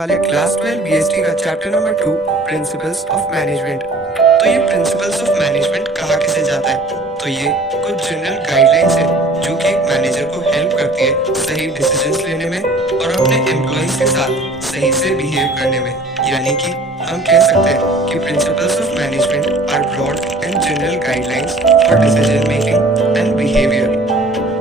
वाले class 12 BST का chapter number 2 principles of management. तो ये प्रिंसिपल्स ऑफ मैनेजमेंट कहा किसे जाता है? तो ये कुछ जनरल गाइडलाइंस है जो कि एक मैनेजर को हेल्प करती है सही डिसीजंस लेने में और अपने एम्प्लॉइज के साथ सही से बिहेव करने में। यानी कि हम कह सकते हैं कि principles of management are broad and general guidelines for decision making and behaviour.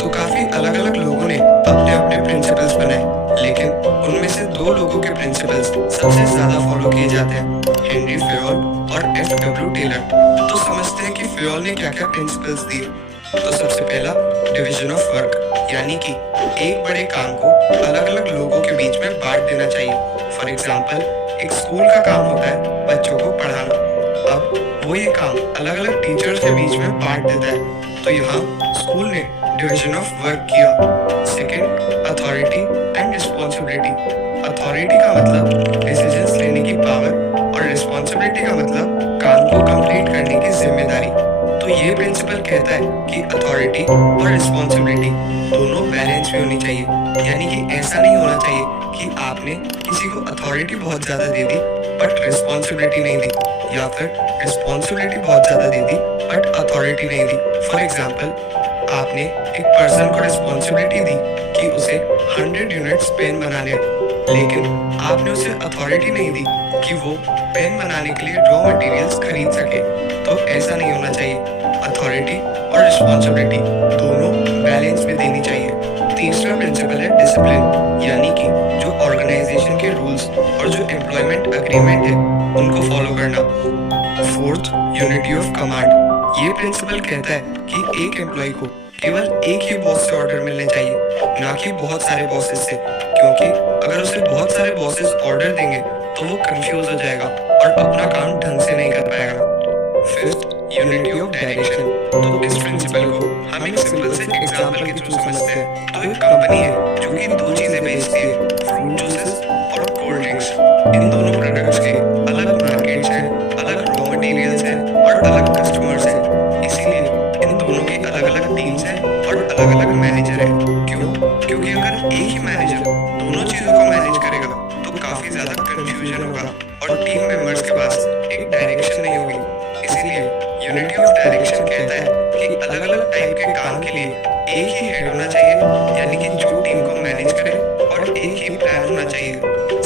तो काफी अलग अलग लोगों ने अपने अपने प्रिंसिपल्स बनाए, लेकिन उनमें से दो लोगों के प्रिंसिपल्स सबसे ज्यादा फॉलो किए जाते हैं, हेनरी फ्योल और एफ.डब्ल्यू. टेलर। तो समझते हैं कि फ्योल ने क्या क्या प्रिंसिपल्स दिए। तो सबसे पहला डिवीजन ऑफ वर्क, यानी कि एक बड़े काम को अलग अलग लोगों के बीच में बांट देना चाहिए। फॉर एग्जाम्पल, एक स्कूल का काम होता है बच्चों को पढ़ाना। अब वो ये काम अलग अलग टीचर्स के बीच में बांट देता है। तो यहाँ स्कूल ने डिवीजन ऑफ वर्क किया। Second, authority and responsibility. Authority का मतलब डिसीजंस लेने की पावर और रिस्पॉन्सिबिलिटी का मतलब काम को कंप्लीट करने की जिम्मेदारी। तो ये प्रिंसिपल कहता है कि अथॉरिटी और रिस्पॉन्सिबिलिटी दोनों बैलेंस में होनी चाहिए। यानी कि ऐसा नहीं होना चाहिए कि आपने किसी को अथॉरिटी बहुत ज्यादा दे दी बट रिस्पॉन्सिबिलिटी नहीं दी, या फिर रिस्पॉन्सिबिलिटी बहुत ज्यादा दे दी बट अथॉरिटी नहीं दी। फॉर एग्जाम्पल, आपने एक पर्सन को रिस्पॉन्सिबिलिटी दी कि उसे 100 यूनिट्स पेन बनाने हैं, लेकिन आपने उसे अथॉरिटी नहीं दी कि वो पेन बनाने के लिए रॉ मटेरियल्स खरीद सके। तो ऐसा नहीं होना चाहिए। अथॉरिटी और रिस्पॉन्सिबिलिटी दोनों बैलेंस में देनी चाहिए। तीसरा प्रिंसिपल है डिसिप्लिन, यानी कि जो ऑर्गेनाइजेशन के रूल्स और जो एम्प्लॉयमेंट एग्रीमेंट है उनको फॉलो करना। Fourth, unity of command. ये प्रिंसिपल कहता है कि एक एम्प्लॉय को केवल एक ही बॉस से ऑर्डर मिलने चाहिए, ना कि बहुत सारे बॉसेस से, क्योंकि अगर उसे बहुत सारे बॉसेस ऑर्डर देंगे तो वो कंफ्यूज हो जाएगा और अपना काम ढंग से नहीं कर पाएगा। Fifth, unity of direction. तो इस प्रिंसिपल को हम एक सिंपल से एग्जांपल के थ्रू समझते हैं। तो एक कंपनी है जो कि दो चीजें बेचती है, फ्रूट जूसेस और कोल्ड ड्रिंक्स। इन दोनों प्रोडक्ट्स के अलग मार्केट्स हैं, अलग रॉ मटेरियल्स हैं और अलग कस्टमर्स हैं। इसीलिए इन दोनों की अलग अलग टीम्स हैं और अलग अलग मैनेजर हैं। क्यों? क्योंकि अगर एक ही मैनेजर दोनों चीजों को मैनेज करेगा तो काफी ज्यादा कंफ्यूजन होगा और टीम मेंबर्स के पास एक डायरेक्शन नहीं होगी। इसीलिए यूनिटी ऑफ डायरेक्शन कहता है कि अलग अलग टाइप के काम के लिए एक ही हेड होना चाहिए, यानी कि जो टीम को मैनेज करे, और एक ही प्लान होना चाहिए।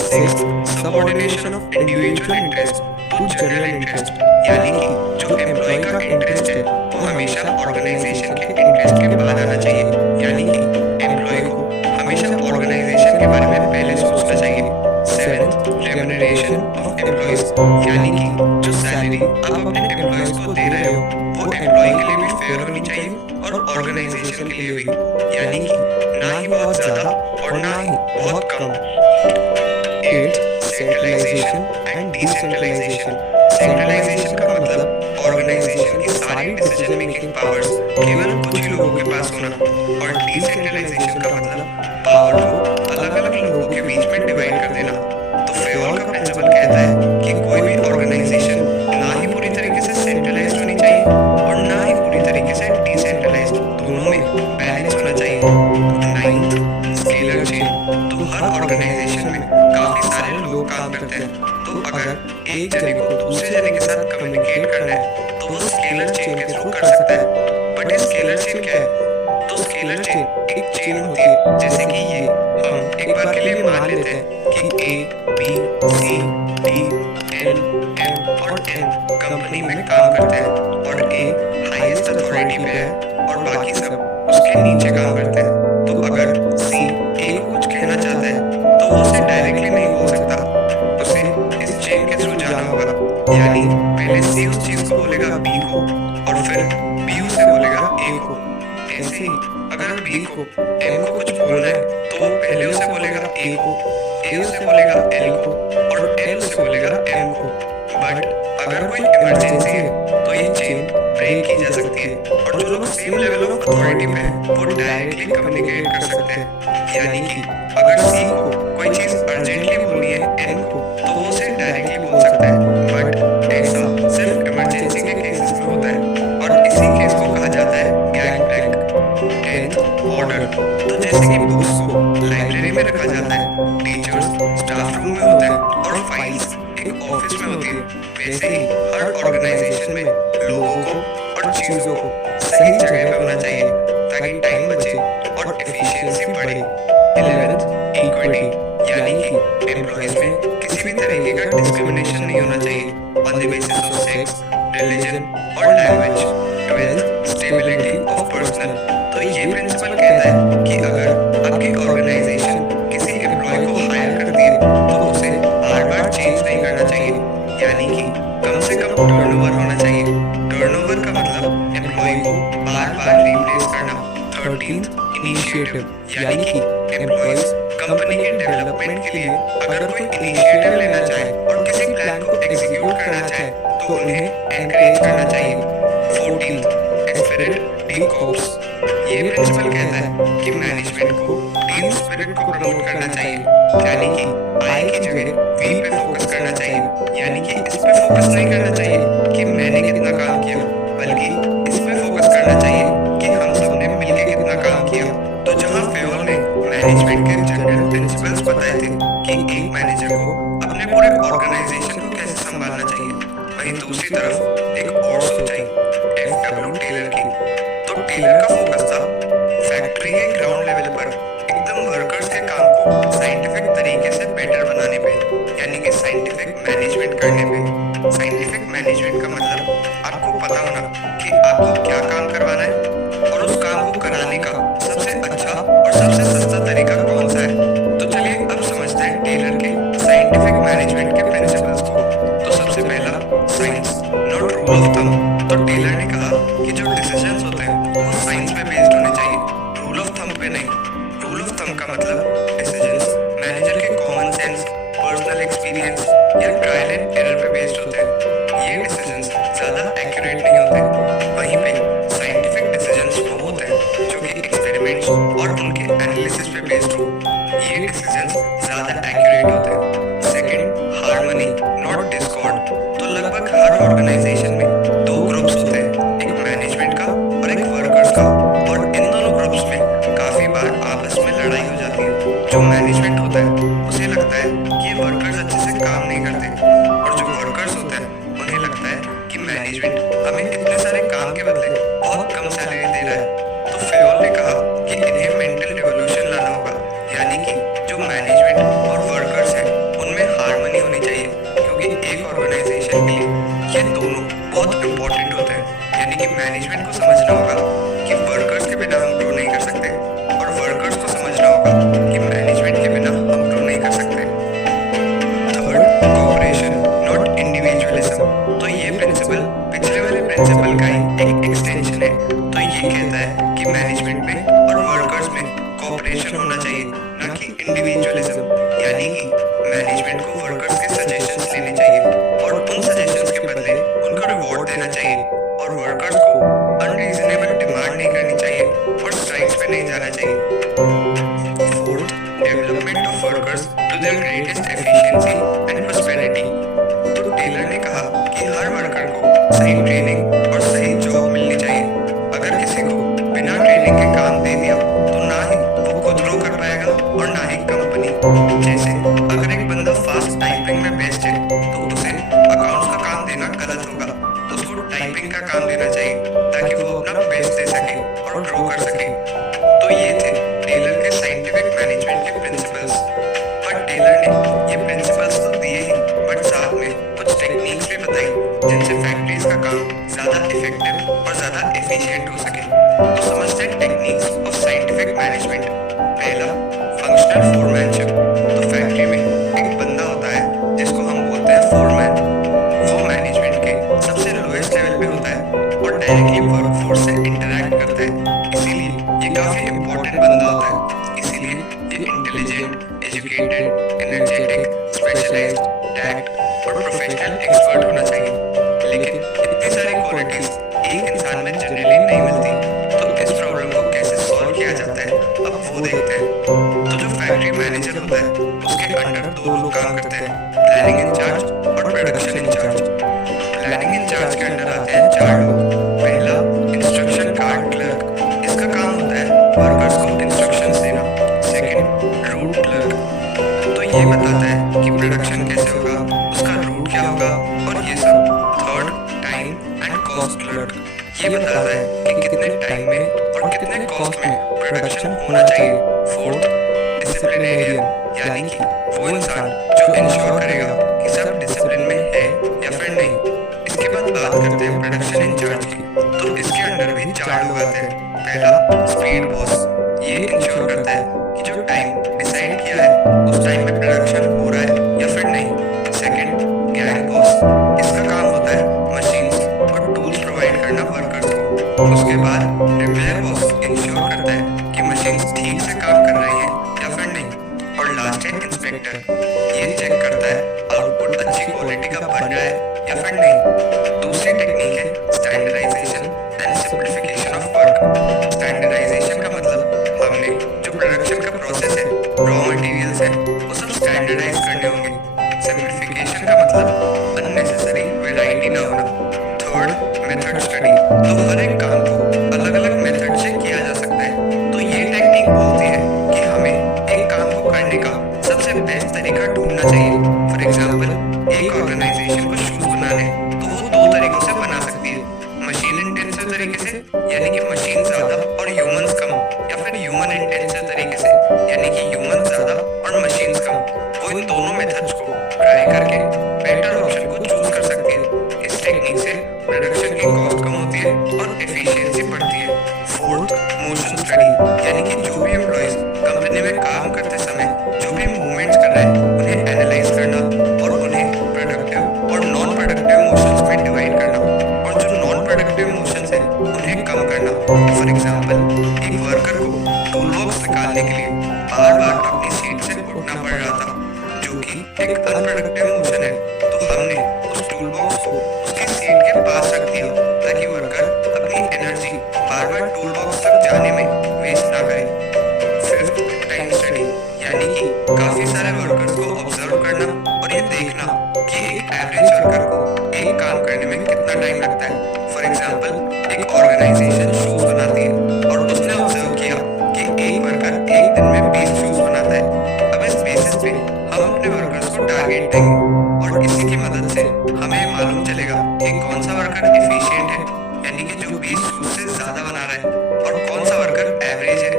Sixth, subordination of individual interest to general interest, यानी कि जो एम्प्लॉय का इंटरेस्ट है वो हमेशा ऑर्गेनाइजेशन के इंटरेस्ट के बाद आना चाहिए। यानी कि एम्प्लॉय को हमेशा ऑर्गेनाइजेशन के बारे में पहले सोचना चाहिए। सेवेंथ, रेम्यूनरेशन ऑफ एम्प्लॉयज, यानी कि जो सैलरी आप अपने एम्प्लॉयज को दे रहे हो वो एम्प्लॉय के लिए भी फेयर होनी चाहिए और ऑर्गेनाइजेशन के लिए भी, यानी कि ना ही बहुत ज्यादा और ना ही बहुत कम। Eighth, centralization and decentralization. Centralization का मतलब ऑर्गेनाइजेशन की सारी डिसीजन मेकिंग पावर्स केवल कुछ ही लोगों के पास होना, और डिसेंट्रलाइजेशन का मतलब पावर को अलग अलग लोगों के बीच में डिवाइड कर देना। तो फ्योल का प्रिंसिपल कहता है कि कोई भी ऑर्गेनाइजेशन ना ही पूरी तरीके से सेंट्रलाइज्ड होनी चाहिए और ना ही पूरी तरीके से डिसेंट्रलाइज्ड, दोनों में बैलेंस होना चाहिए। Ninth, scalar chain. तो हर ऑर्गेनाइजेशन में काफी सारे लोग काम करते हैं, तो अगर एक जने को दूसरे जने के साथ कम्युनिकेट करना है तो वो स्केलर चेन के थ्रू कर सकता है। बट ये स्केलर चेन क्या है? तो स्केलर चेन एक चेन होती है, जैसे कि ये हम एक बार के लिए मान लेते हैं कि ए, बी, सी, डी, एल, एम और एन कंपनी में काम करते हैं और ए हाईएस्ट अथॉरिटी पे है और बाकी सब उसके नीचे काम करते हैं। तो अगर सी ए को कुछ कहना चाहता है तो वो उसे डायरेक्टली नहीं बोल सकता, उसे इस चेन के थ्रू जाना होगा। यानी पहले सी उस चीज को बोलेगा बी को और फिर बी उसे बोलेगा ए को। ऐसे ही अगर बी को एम को कुछ बोलना है तो वो पहले उसे बोलेगा ए को, ए उसे बोलेगा एल को और एल उसे बोलेगा एम को। बट अगर कोई इमरजेंसी है तो ये चेन ब्रेक की जा सकती है और जो लोग सेम लेवल ऑफ अथॉरिटी पे हैं वो डायरेक्टली कम्युनिकेट कर सकते हैं। यानी कि अगर सी को कोई चीज अर्जेंटली बोलनी है एन को तो वो उसे डायरेक्टली बोल सकता है, बट ऐसा सिर्फ इमरजेंसी के केसेस में होता है और इसी केस को कहा जाता है गैंग ब्रेक। Tenth, order. तो जैसे कि बुक्स को लाइब्रेरी में रखा जाता है, टीचर्स स्टाफ रूम में होते हैं वैसे ही हर ऑर्गेनाइजेशन में लोगों को और चीजों को सही जगह पे होना चाहिए ताकि टाइम बचे और एफिशिएंसी बढ़े। 11th, इक्विटी, यानी कि एम्प्लॉयज में किसी भी तरीके का डिस्क्रिमिनेशन नहीं होना चाहिए on the basis of sex, religion और language. 12th, stability of personal. तो ये प्रिंसिपल कहता है कि अगर आपकी ऑर्गेनाइजेशन किसी एम्प्लॉय को हायर करती है तो उसे बार बार चेंज नहीं करना चाहिए, यानी कि कम से कम टर्नओवर होना चाहिए। टर्नओवर का मतलब एम्प्लॉय को बार बार रिप्लेस करना। 13th, इनिशिएटिव, यानी कि एम्प्लॉयज कंपनी के डेवलपमेंट के लिए अगर कोई इनिशिएटिव लेना चाहे और किसी प्लान को एग्जीक्यूट करना चाहे तो उन्हें एनकरेज करना चाहिए। 14th, spirit D corps. ये प्रिंसिपल कहता है कि मैनेजमेंट को टीम स्पिरिट को प्रमोट करना चाहिए, यानी कि आई की जगह वी पे फोकस करना चाहिए, यानी कि इस पे फोकस नहीं करना चाहिए कि मैंने कितना काम किया, बल्कि इस पे फोकस करना चाहिए कि हम सबने मिलकर कितना काम किया। तो जहाँ फेयोल ने मैनेजमेंट के जनरल प्रिंसिपल्स बताए थे कि एक मैनेजर को अपने पूरे ऑर्गेनाइजेशन को कैसे संभालना चाहिए, वहीं दूसरी तरफ एक और सोचाई F.W. टेलर की। तो टेलर का फोकस था फैक्ट्री के ग्राउंड लेवल पर एकदम वर्कर्स के काम को साइंटिफिक तरीके से बेटर बनाने पे, यानी कि साइंटिफिक मैनेजमेंट करने पे। साइंटिफिक मैनेजमेंट का मतलब आपको पता होना कि आपको क्या काम करवाना है और उस काम को कराने का सबसे अच्छा और सबसे सस्ता तरीका कौन सा है। तो चलिए अब समझते हैं टेलर के साइंटिफिक मैनेजमेंट के प्रिंसिपल्स को। तो सबसे पहला, science not rule of thumb. तो टेलर ने कहा कि जो डिसीजंस होते हैं वो साइंस पे बेस्ड होने चाहिए, रूल ऑफ थंब पे नहीं। रूल ऑफ थंब का मतलब डिसीजंस मैनेजर के कॉमन सेंस, पर्सनल एक्सपीरियंस या ट्रायल एंड एरर पे बेस्ड होते हैं। ये डिसीजंस ज्यादा एक्यूरेट नहीं होते। वहीं पे साइंटिफिक डिसीजंस वो होते हैं जो कि एक्सपेरिमेंट्स और उनके एनालिसिस पे बेस्ड हो। ये डिसीजंस ज्यादा एक्यूरेट होते हैं। Second, harmony not Discord. तो लगभग हर ऑर्गेनाइजेशन में दो ग्रुप्स होते हैं, एक मैनेजमेंट का और एक वर्कर्स का, और इन दोनों ग्रुप्स में काफी बार आपस में लड़ाई हो जाती है। जो मैनेजमेंट होता है उसे लगता है कि ये वर्कर्स अच्छे से काम नहीं करते, और जो वर्कर्स होते हैं उन्हें लगता है कि मैनेजमेंट हमें इतने सारे काम के बदले बहुत कम सैलरी दे रहा है। तो फेयोल ने कहा कि इन्हें मेंटल रिवॉल्यूशन लाना होगा, यानी कि जो मैनेजमेंट और वर्कर्स हैं उनमें हार्मनी होनी चाहिए, क्योंकि एक ऑर्गेनाइजेशन के लिए ये दोनों बहुत इंपॉर्टेंट होते हैं। यानी कि मैनेजमेंट को समझना होगा कि वर्कर्स के बिना हम ग्रो नहीं कर सकते, और वर्कर्स को समझना होगा कि मैनेजमेंट के बिना हम ग्रो नहीं कर सकते। Third, cooperation not individualism. तो ये प्रिंसिपल पिछले वाले प्रिंसिपल का ही एक एक्सटेंशन है। तो ये कहता है कि मैनेजमेंट में और वर्कर्स में कोऑपरेशन होना चाहिए, ना कि इंडिविजुअलिज्म, यानी कि मैनेजमेंट को वर्कर्स के सजेशंस लेने चाहिए और उन सजेशंस के बदले उनको रिवॉर्ड देना चाहिए, और वर्कर्स को अनरीजनेबल डिमांड नहीं करनी चाहिए और स्ट्राइक्स पे नहीं जाना चाहिए। Fourth, development of workers to their greatest efficiency and prosperity. तो टेलर ने कहा कि हर वर्कर को सही ट्रेनिंग और सही जॉब मिलनी चाहिए। अगर किसी को बिना ट्रेनिंग के काम दे दिया तो ना ही वो खुद ग्रो कर पाएगा और ना ही कंपनी। जैसे अगर एक बंदा फास्ट टाइपिंग में बेस्ट है तो उसे अकाउंट्स का काम देना गलत होगा, उसको टाइपिंग का काम देना चाहिए ताकि वो अपना बेस्ट दे सके और ग्रो कर सके। तो ये थे टेलर के साइंटिफिक मैनेजमेंट के प्रिंसिपल्स। पर टेलर ने ये प्रिंसिपल्स तो दिए ही, बट साथ में कुछ टेक्निक्स भी बताई जिनसे फैक्ट्रीज का काम ज्यादा इफेक्टिव और ज्यादा एफिशिएंट हो सके। तो समझते हैं टेक्निक्स ऑफ साइंटिफिक मैनेजमेंट। पहला, फंक्शनल फोरमैनशिप। तो फैक्ट्री में एक बंदा होता है जिसको हम बोलते हैं फोरमैन। वो मैनेजमेंट के सबसे लोएस्ट लेवल पे होता है और डायरेक्टली वर्कफोर्स से इंटरैक्ट करता है, इसीलिए ये काफी इंपॉर्टेंट बंदा होता है। इसीलिए ये intelligent, educated, energetic, specialised, tact और प्रोफेशनल एक्सपर्ट होना चाहिए। लेकिन इतनी सारी क्वालिटीज एक इंसान में जनरली नहीं मिलती, तो इस प्रॉब्लम को कैसे सॉल्व किया जाता है अब वो देखते हैं। तो जो फैक्ट्री मैनेजर होता है उसके अंडर दो लोग काम करते हैं, प्लानिंग इंचार्ज और प्रोडक्शन इंचार्ज। प्लानिंग इंचार्ज के अंडर आते हैं 4 लोग। पहला, इंस्ट्रक्शन कार्ड क्लर्क। इसका काम होता है वर्कर्स को इंस्ट्रक्शंस देना। Second, root clerk. तो ये बताता है कि प्रोडक्शन कैसे होगा, उसका रूट क्या होगा और ये सब। ये बताता है कि कितने टाइम में और कितने कॉस्ट में प्रोडक्शन होना चाहिए। फोर्थ, डिसिप्लिनेरियन, यानी कि वो इंसान जो इंश्योर करेगा कि सब डिसिप्लिन में है या फिर नहीं। इसके बाद बात करते हैं प्रोडक्शन इंचार्ज की। तो इसके अंडर भी 4 लोग आते हैं। पहला, स्पीड बॉस। ये इंश्योर करता है कि जो टाइम डिसाइड किया है उस टाइम में प्रोडक्शन हो रहा है या फिर नहीं। Second, gang boss. इसका काम होता है मशीन्स और टूल्स प्रोवाइड करना वर्कर्स को। उसके बाद रिपेयर बॉस इंश्योर करता है कि मशीन्स ठीक से काम कर रही हैं या फिर नहीं। और लास्ट है इंस्पेक्टर। ये चेक करता है आउटपुट अच्छी क्वालिटी का बन रहा है या फिर नहीं। दूसरी टेक्निक है standardisation and simplification of work. Standardisation का मतलब हमने जो प्रोडक्शन का प्रोसेस है, रॉ मटेरियल्स है, वो सब स्टैंडर्डाइज करने होंगे। सिंप्लीफिकेशन का मतलब अननेसेसरी वैरायटी ना होना। Third, method study. तो हर एक काम को अलग अलग मेथड से किया जा सकता है। तो ये टेक्निक बोलती है कि हमें एक काम को करने का सबसे बेस्ट तरीका ढूंढना चाहिए। फॉर एग्जाम्पल, एक ऑर्गेनाइजेशन को शूज बनाने तो वो 2 तरीकों से बना सकती है। मशीन इंटेंसिव तरीके से, यानी कि मशीन ज्यादा और ह्यूमंस कम, या फिर ह्यूमन इंटेंसिव तरीके से, यानी कि ह्यूमन ज्यादा और मशीन्स कम। वो इन दोनों मेथड्स को ट्राई करके बेटर ऑप्शन को चूज कर सकती है। इस टेक्निक से प्रोडक्शन की कॉस्ट कम होती है और एफिशिएंसी बढ़ती है। फोर्थ, मोशन स्टडी, यानी कि जो भी एम्प्लॉइज कंपनी में काम करते समय जो भी मूवमेंट्स कर रहे हैं उन्हें एनालाइज करना और उन्हें प्रोडक्टिव और नॉन प्रोडक्टिव मोशंस में डिवाइड करना, और जो नॉन प्रोडक्टिव मोशंस हैं उन्हें कम करना। फॉर एग्जाम्पल, एक वर्कर को टूल बॉक्स निकालने के लिए बार बार अपनी सीट से उठना पड़ रहा था, जो कि एक अनप्रोडक्टिव मोशन है। तो हमने उस टूल बॉक्स को उसकी सीट के पास रख दिया ताकि वर्कर अपनी एनर्जी बार बार टूल बॉक्स तक जाने में वेस्ट ना करे। फिफ्थ, टाइम स्टडी, यानी कि काफी सारे वर्कर्स को ऑब्जर्व करना और ये देखना कि एक एवरेज वर्कर को एक काम करने में कितना टाइम लगता है। फॉर एग्जाम्पल, एक ऑर्गेनाइजेशन शूज बनाती है और उसने ऑब्जर्व किया कि एक वर्कर एक दिन में 20 शूज बनाता है। अब इस बेसिस पे हम अपने वर्कर्स को टारगेट देंगे और इसी की मदद से हमें मालूम चलेगा कि कौन सा वर्कर एफिशिएंट है, यानी कि जो 20 शूज से ज्यादा बना रहा है, और कौन सा वर्कर एवरेज है,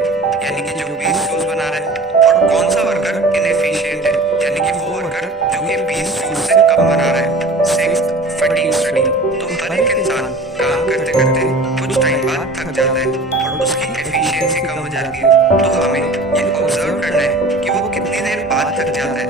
यानी कि जो 20 शूज बना रहा है, और कौन सा वर्कर इनएफिशिएंट है, यानी कि वो वर्कर जो कि 20 शूज से कम बना रहा है। Sixth, fatigue study. तो हर एक इंसान काम करते करते कुछ टाइम बाद थक जाता है और उसकी एफिशिएंसी कम हो जाती है। तो हमें ये ऑब्जर्व करना है कि वो कितनी देर बाद थक जाता है।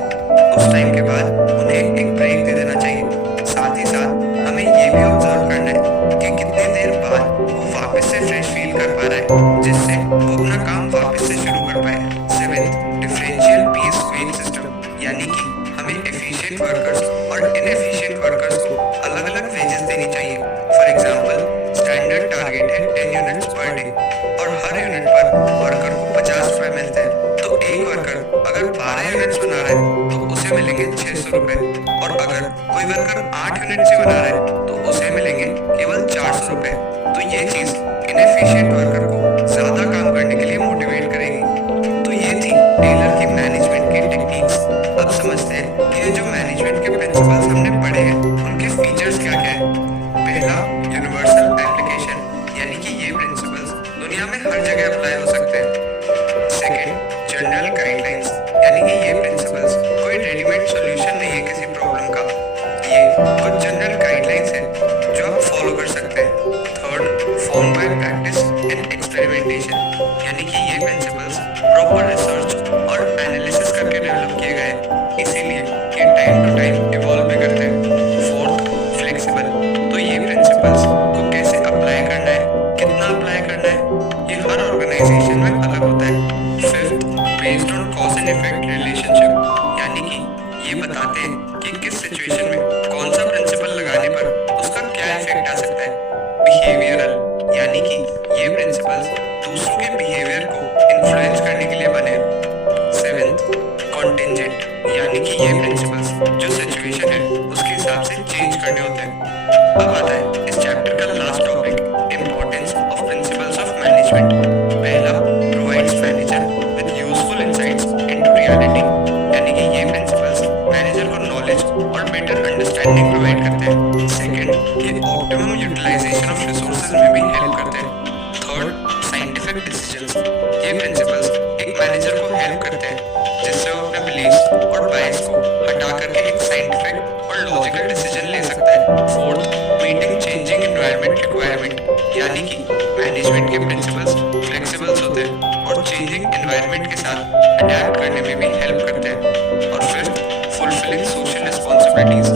उस टाइम के बाद उन्हें एक ब्रेक दे देना चाहिए। साथ ही साथ हमें ये भी ऑब्जर्व करना है कि कितने देर बाद वो वापस से फ्रेश फील कर पा रहा है, जिससे वो अपना काम वापस से शुरू कर पाए। Seventh, differential piece wage system, यानी कि हमें एफिशिएंट वर्कर्स और इनएफिशिएंट वर्कर्स को अलग अलग वेजेस देनी चाहिए। फॉर एग्जाम्पल, स्टैंडर्ड टारगेट है 10 यूनिट्स पर डे और हर यूनिट पर वर्कर को 50 रुपए मिलते हैं। तो एक वर्कर अगर 12 यूनिट्स बना रहा है तो उसे मिलेंगे 600 रुपए, और अगर कोई वर्कर 8 यूनिट से बना रहा है तो उसे मिलेंगे केवल 400 रुपए। तो ये चीज इनएफिशिएंट वर्कर को ज्यादा काम करने के लिए मोटिवेट करेगी। तो ये थी टेलर की मैनेजमेंट की टेक्निक्स। अब समझते हैं कि ये जो मैनेजमेंट के प्रिंसिपल्स हमने पढ़े हैं उनके फीचर्स क्या क्या है। पहला, यूनिवर्सल एप्लीकेशन, यानी कि ये प्रिंसिपल्स दुनिया में हर जगह अप्लाई हो सकते हैं। सेकंड, जनरल गाइडलाइंस, यानी कि ये प्रिंसिपल्स कोई रेडीमेड सॉल्यूशन नहीं है किसी प्रॉब्लम का, ये कुछ जनरल गाइडलाइंस है जो आप फॉलो कर सकते हैं। Third, form by practice and experimentation, यानी कि ये प्रिंसिपल्स प्रॉपर रिसर्च और एनालिसिस करके डेवलप किए गए हैं, इसीलिए ये टाइम टू टाइम इवॉल्व भी करते हैं। फोर्थ, फ्लेक्सिबल, तो ये प्रिंसिपल्स को कैसे अप्लाई करना है, कितना अप्लाई करना है, ये हर ऑर्गेनाइजेशन में अलग होता है। Fifth, based on cause and effect relationship, यानी कि ये बताते हैं कि किस सिचुएशन में कौन सा प्रिंसिपल लगाने पर उसका क्या इफेक्ट आ सकता है। बिहेवियरल, यानी कि ये प्रिंसिपल्स दूसरों के बिहेवियर को इन्फ्लुएंस करने के लिए बने। सेवेंथ, कॉन्टिंजेंट, यानी कि ये प्रिंसिपल्स जो सिचुएशन है उसके हिसाब से चेंज करने होते हैं। अब आता है इस चैप्टर का last topic, importance of principles of management. पहला, provides manager with useful insights into reality, यानी कि ये प्रिंसिपल्स मैनेजर को नॉलेज और बेटर अंडरस्टैंडिंग प्रोवाइड करते हैं। सेकंड, ये ऑप्टिमम यूटिलाइजेशन ऑफ रिसोर्सेज में भी साइंटिफिक और लॉजिकल डिसीजन ले सकता है। Fourth, meeting changing environment requirement, यानी कि मैनेजमेंट के प्रिंसिपल्स फ्लेक्सिबल्स होते हैं और चेंजिंग एनवायरनमेंट के साथ अडैप्ट करने में भी हेल्प करते हैं। और फिफ्थ, फुलफिलिंग सोशल रिस्पॉन्सिबिलिटीज,